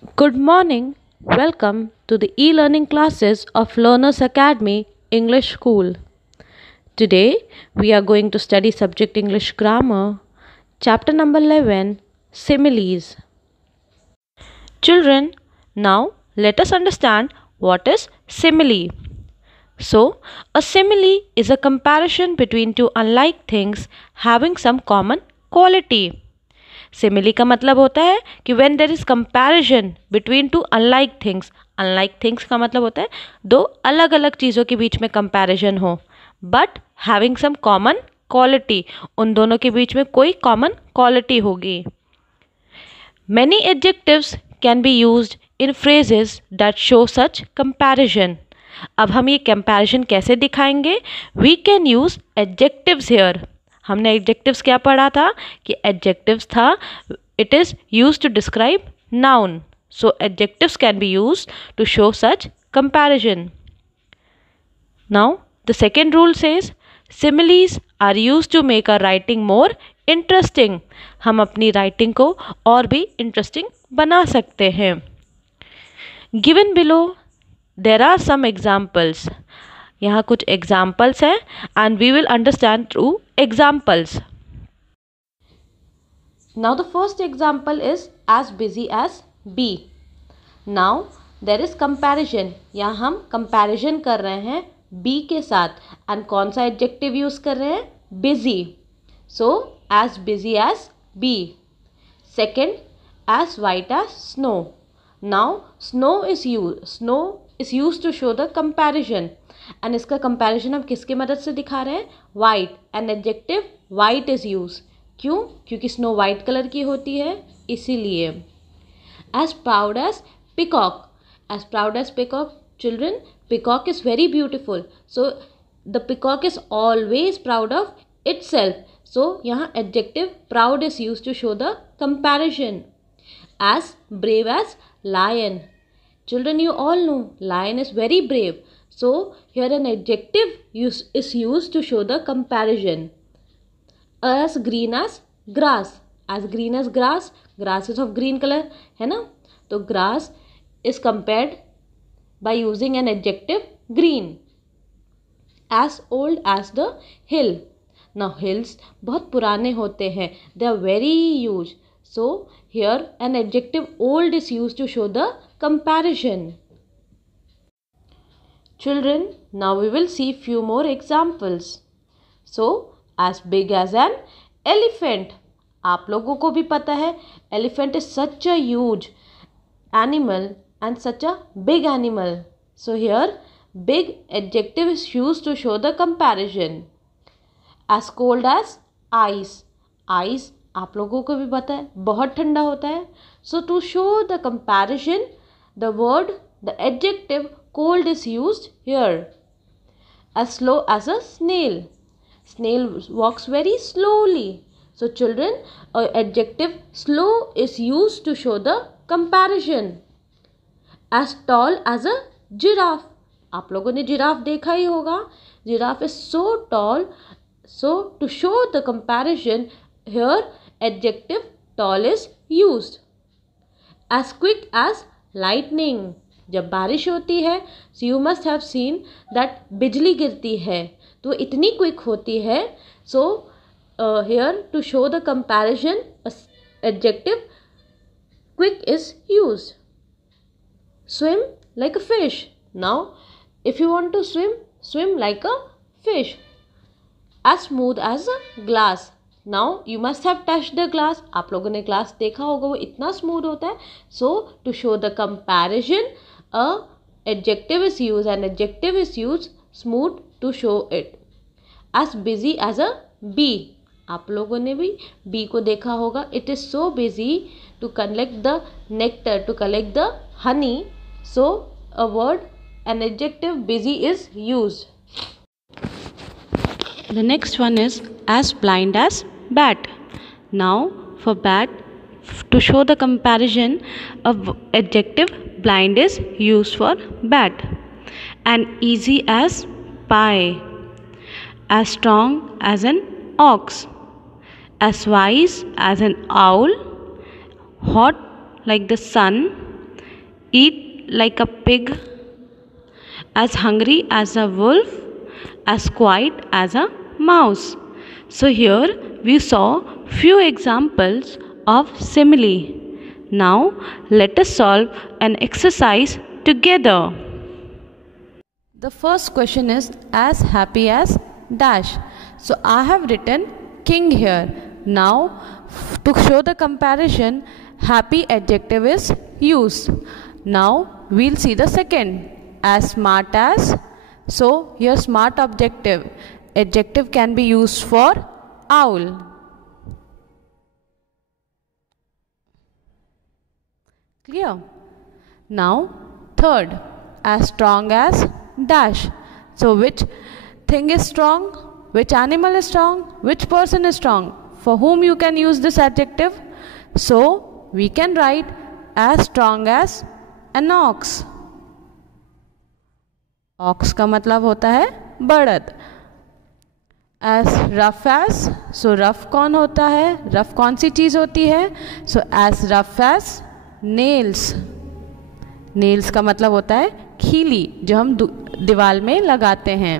Good morning. Welcome to the e-learning classes of Learners Academy English School. Today we are going to study subject English grammar, chapter number 11, similes. Children, now let us understand what is simile. So, a simile is a comparison between two unlike things having some common quality. Simile का मतलब होता है कि when there is comparison between two unlike things. Unlike things का मतलब होता है दो अलग अलग चीज़ों के बीच में कंपैरिजन हो but having some common quality. उन दोनों के बीच में कोई कॉमन क्वालिटी होगी. Many adjectives can be used in phrases that show such comparison. अब हम ये कंपैरिजन कैसे दिखाएंगे? We can use adjectives here. हमने एडजेक्टिव्स क्या पढ़ा था कि एडजेक्टिव्स था it is use to describe noun. So adjectives can be use to show such comparison. Now the second rule says similes are use to make our writing more interesting. हम अपनी writing को और भी interesting बना सकते हैं. Given below there are some examples. यहाँ कुछ एग्जाम्पल्स हैं and we will understand through examples. Now the first example is as busy as bee. Now there is comparison. यहाँ हम कंपैरिजन कर रहे हैं बी के साथ एंड कौन सा एडजेक्टिव यूज कर रहे हैं? Busy. So as busy as bee. Second, as white as snow. Now snow is use to show the comparison and इसका कंपैरिजन हम किसकी मदद से दिखा रहे हैं? White. And adjective white is use. क्यों? क्योंकि स्नो वाइट कलर की होती है इसीलिए. As proud as peacock. As proud as peacock. Children, peacock is very beautiful. So the peacock is always proud of itself. सो यहाँ adjective proud is use to show the comparison. As brave as lion. Children, you all know lion is very brave. So here an adjective is used to show the comparison. As green as grass. As green as grass. Grass is of green color, है ना? तो grass is compared by using an adjective green. As old as the hill. Now hills बहुत पुराने होते हैं. They are very huge. So here an adjective old is used to show the comparison. Children, now we will see few more examples. So as big as an elephant. आप लोगों को भी पता है elephant is such a huge animal and such a big animal. So here big adjective is used to show the comparison. As cold as ice. Ice आप लोगों को भी पता है बहुत ठंडा होता है. So to show the comparison, the word, the adjective cold is used here. As slow as a snail. Snail walks very slowly. So children, adjective slow is used to show the comparison. As tall as a giraffe. आप लोगों ने giraffe देखा ही होगा. Giraffe is so tall. So to show the comparison, here adjective tall is used. As quick as lightning. जब बारिश होती है so you must have seen that बिजली गिरती है तो इतनी क्विक होती है. So here to show the comparison adjective quick is used. Swim like a fish. Now if you want to swim like a fish. As smooth as a glass. Now you must have touched the glass. आप लोगों ने glass देखा होगा वो इतना smooth होता है. So to show the comparison a adjective is used and adjective is used smooth to show it. As busy as a bee. आप लोगों ने भी bee को देखा होगा. It is so busy to collect the nectar, to collect the honey. So a word, an adjective busy is used. The next one is as blind as bat. Now for bat, to show the comparison, adjective blind is used for bat. And easy as pie. As strong as an ox. As wise as an owl. Hot like the sun. eat like a pig, as hungry as a wolf, as quiet as a mouse. So here we saw few examples of simile. Now let us solve an exercise together. The first question is as happy as dash. So I have written king here. Now to show the comparison, happy adjective is used. Now we'll see the second, as smart as. So here smart adjective can be used for owl. Clear? Now third, as strong as dash. So which thing is strong? Which animal is strong? Which person is strong? For whom you can use this adjective? So we can write as strong as an ox. Ox का मतलब होता है बड़द. As rough as, so rough कौन होता है? Rough कौन सी चीज़ होती है? So as rough as nails. Nails का मतलब होता है खीली, जो हम दीवार में लगाते हैं.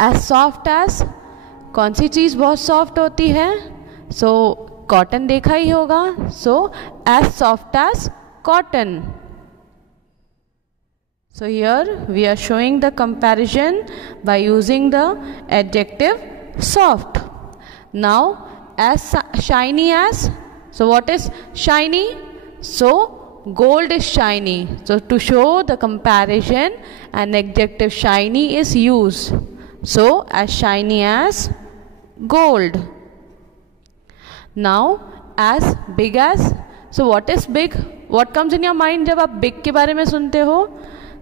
As soft as, कौन सी चीज़ बहुत सॉफ्ट होती है? So कॉटन देखा ही होगा. So as soft as cotton. So here we are showing the comparison by using the adjective soft. Now as shiny as, so what is shiny? So gold is shiny. So to show the comparison, an adjective shiny is used. So as shiny as gold. Now as big as, so what is big? What comes in your mind जब आप big के बारे में सुनते हो?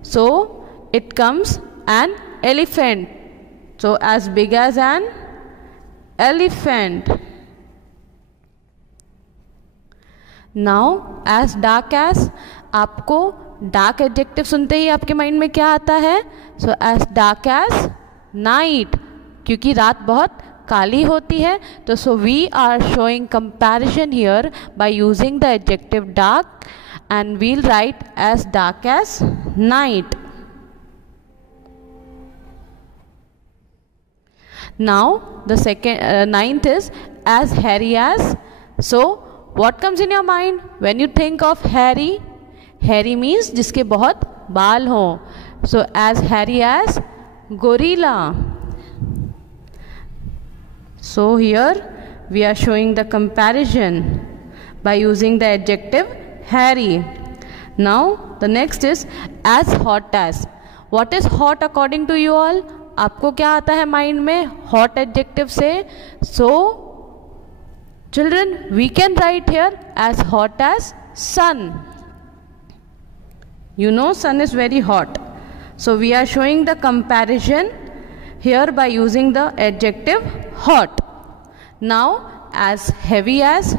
So it comes an elephant. So as big as an elephant. Now as dark as, आपको dark adjective सुनते ही आपके माइंड में क्या आता है? So as dark as night, क्योंकि रात बहुत काली होती है. तो so we are showing comparison here by using the adjective dark, and we'll write as dark as night. Now the ninth is as hairy as. So what comes in your mind when you think of hairy? Hairy means जिसके बहुत बाल हों. So as hairy as gorilla. So here we are showing the comparison by using the adjective hairy. Now the next is as hot as. What is hot according to you all? आपको क्या आता है mind में hot adjective से? So children, we can write here as hot as sun. You know sun is very hot. So we are showing the comparison here by using the adjective hot. Now as heavy as,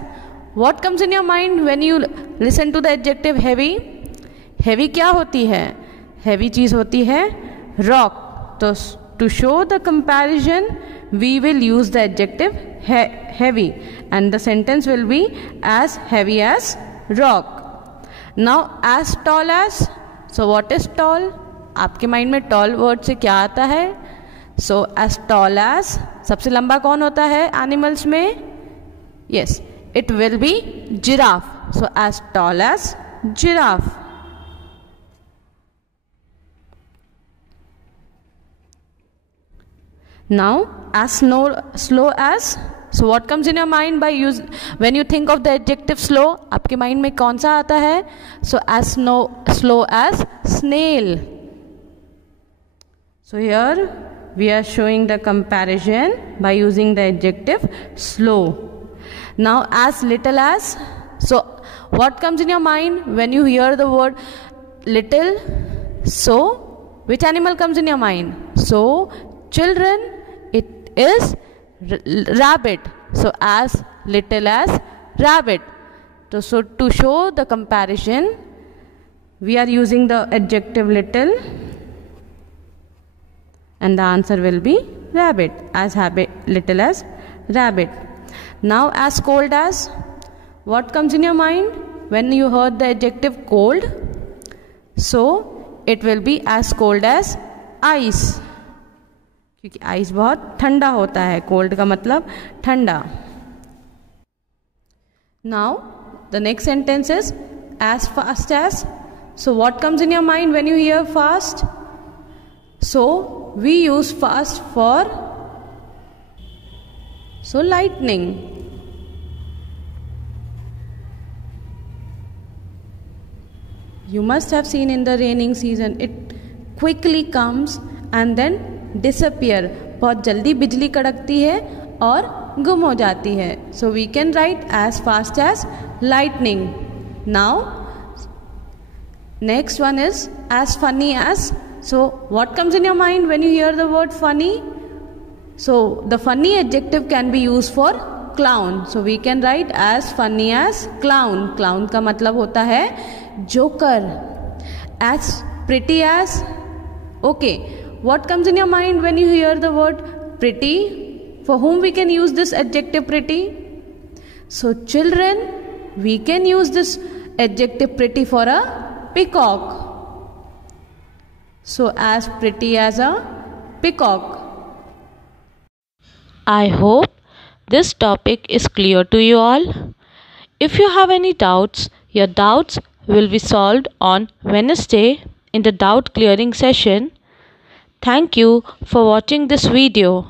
what comes in your mind when you listen to the adjective heavy? Heavy क्या होती है? Heavy चीज़ होती है rock. तो to show the comparison, we will use the adjective heavy, and the sentence will be as heavy as rock. Now as tall as. So what is tall? आपके mind में tall word से क्या आता है? So as tall as, सबसे लंबा कौन होता है animals में? Yes, it will be giraffe. So as tall as giraffe. Now as slow as. So what comes in your mind by when you think of the adjective slow? आपके mind में कौन सा आता है? So as slow as snail. So here we are showing the comparison by using the adjective slow. Now as little as. So what comes in your mind when you hear the word little? So which animal comes in your mind? So children, it is rabbit. So as little as rabbit. So to show the comparison, we are using the adjective little, and the answer will be rabbit. As little as rabbit. Now as cold as. What comes in your mind when you heard the adjective cold? so it will be as cold as ice, क्योंकि ice बहुत ठंडा होता है, cold का मतलब ठंडा. Now the next sentence is as fast as. So what comes in your mind when you hear fast? So we use fast for lightning. You must have seen in the raining season it quickly comes and then disappear. बहुत जल्दी बिजली कड़कती है और गुम हो जाती है. So we can write as fast as lightning. Now next one is as funny as. So what comes in your mind when you hear the word funny? So the funny adjective can be used for clown. So we can write as funny as clown. Clown का मतलब होता है joker. As pretty as. Okay, what comes in your mind when you hear the word pretty? For whom we can use this adjective pretty? So children, we can use this adjective pretty for a peacock. So as pretty as a peacock. I hope this topic is clear to you all. If you have any doubts, your doubts will be solved on Wednesday in the doubt clearing session. Thank you for watching this video.